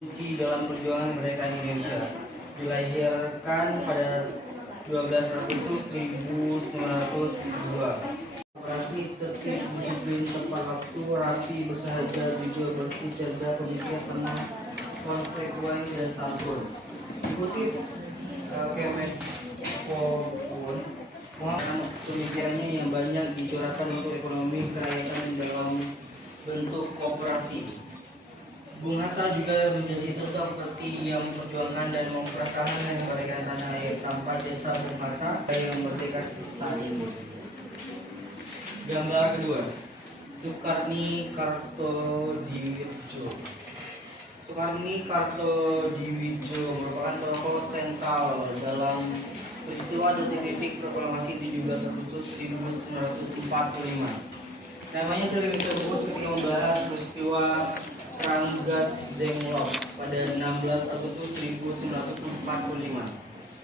kunci dalam perjuangan kemerdekaan Indonesia. Dilahirkan pada 12 Agustus 1902. Operasi tertib, disiplin, tepat waktu, rapi, bersahaja, jujur, bersih, cerdas, pemikir, tenang, konsekuen, dan santun. Dikutip Kemenpopun, pemikirannya yang banyak dicorakkan untuk ekonomi kerakyatan dalam bentuk kooperasi. Bung Hatta juga menjadi sosok seperti yang memperjuangkan dan mempertahankan kemerdekaan tanah air. Tanpa jasa Bung Hatta yang merdeka saat ini. Gambar kedua, Soekarni Kartodiwidjo. Soekarni Kartodiwidjo merupakan tokoh sentral dalam peristiwa detik-detik proklamasi 17 Agustus 1945. Namanya sering disebut ketika membahas peristiwa Perang Gas Demlok pada 16 Agustus 1945.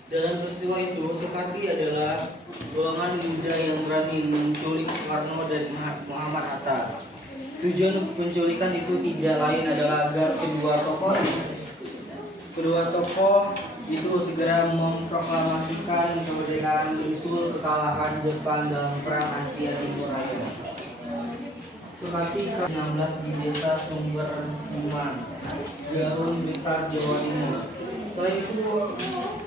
Dalam peristiwa itu, Soekarno adalah golongan muda yang berani menculik Soekarno dan Muhammad Hatta. Tujuan penculikan itu tidak lain adalah agar kedua tokoh itu segera memproklamasikan kemerdekaan menyusul kekalahan Jepang dalam Perang Asia Timur Raya. Soekarno ke-16 di Desa Sumber Buman, Garut, Blitar, Jawa Timur. Selain itu,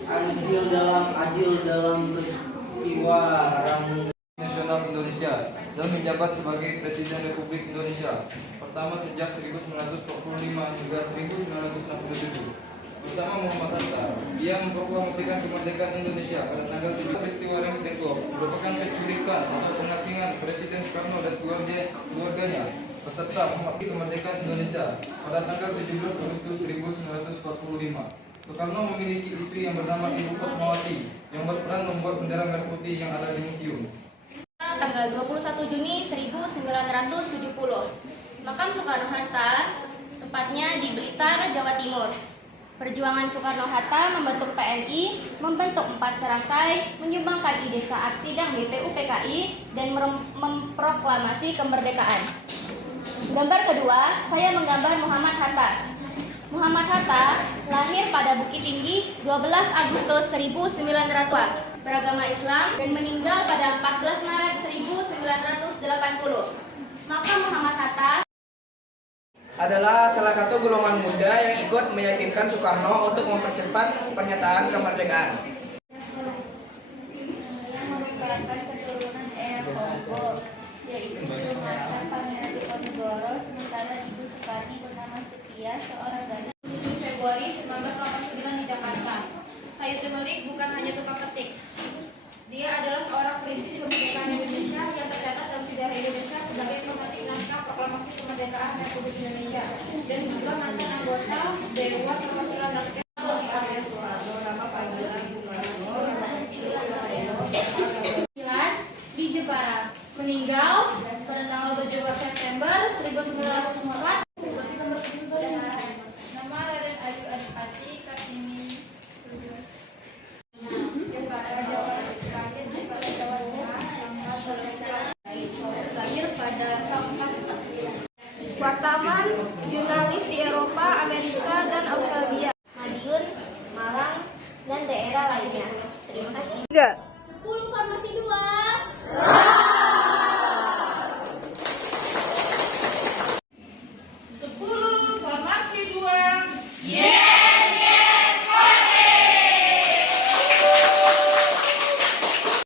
adil dalam peristiwa Rang Nasional Indonesia dan menjabat sebagai Presiden Republik Indonesia pertama sejak 1945 hingga 1967. Bersama Muhammad Hatta, dia memproklamasikan kemerdekaan Indonesia pada tanggal 7. Peristiwa Rang Demlok merupakan penculikan atau pengasingan Presiden Soekarno dan keluarganya beserta kemerdekaan Indonesia pada tanggal 17 Agustus 1945. Soekarno memiliki istri yang bernama Ibu Fatmawati yang berperan membuat bendera merah putih yang ada di museum. Tanggal 21 Juni 1970, makam Soekarno-Hatta tepatnya di Blitar, Jawa Timur. Perjuangan Soekarno-Hatta membentuk PNI, membentuk 4 serangkai, menyumbangkan ide saat sidang BPUPKI, dan memproklamasi kemerdekaan. Gambar kedua, saya menggambar Muhammad Hatta. Muhammad Hatta lahir pada Bukit Tinggi 12 Agustus 1900, beragama Islam, dan meninggal pada 14 Maret 1980. Maka Muhammad Hatta adalah salah satu golongan muda yang ikut meyakinkan Soekarno untuk mempercepat pernyataan kemerdekaan. Mengembarkan keturunan Eyang Ogo, yaitu Jumatan Pangeran Diponegoro, sementara Ibu Soekarni bernama Setia, seorang gadis. 7 Februari 1989 di Jakarta. Sayuti Melik bukan hanya tukang ketik. Dia adalah seorang perintis kemerdekaan Indonesia yang tercatat dalam sejarah Indonesia sebagai pemetik naskah proklamasi kemerdekaan Republik Indonesia dan juga mantan anggota Dewan Perwakilan Rakyat. Di Jepara, meninggal pada tanggal 17 September 1904.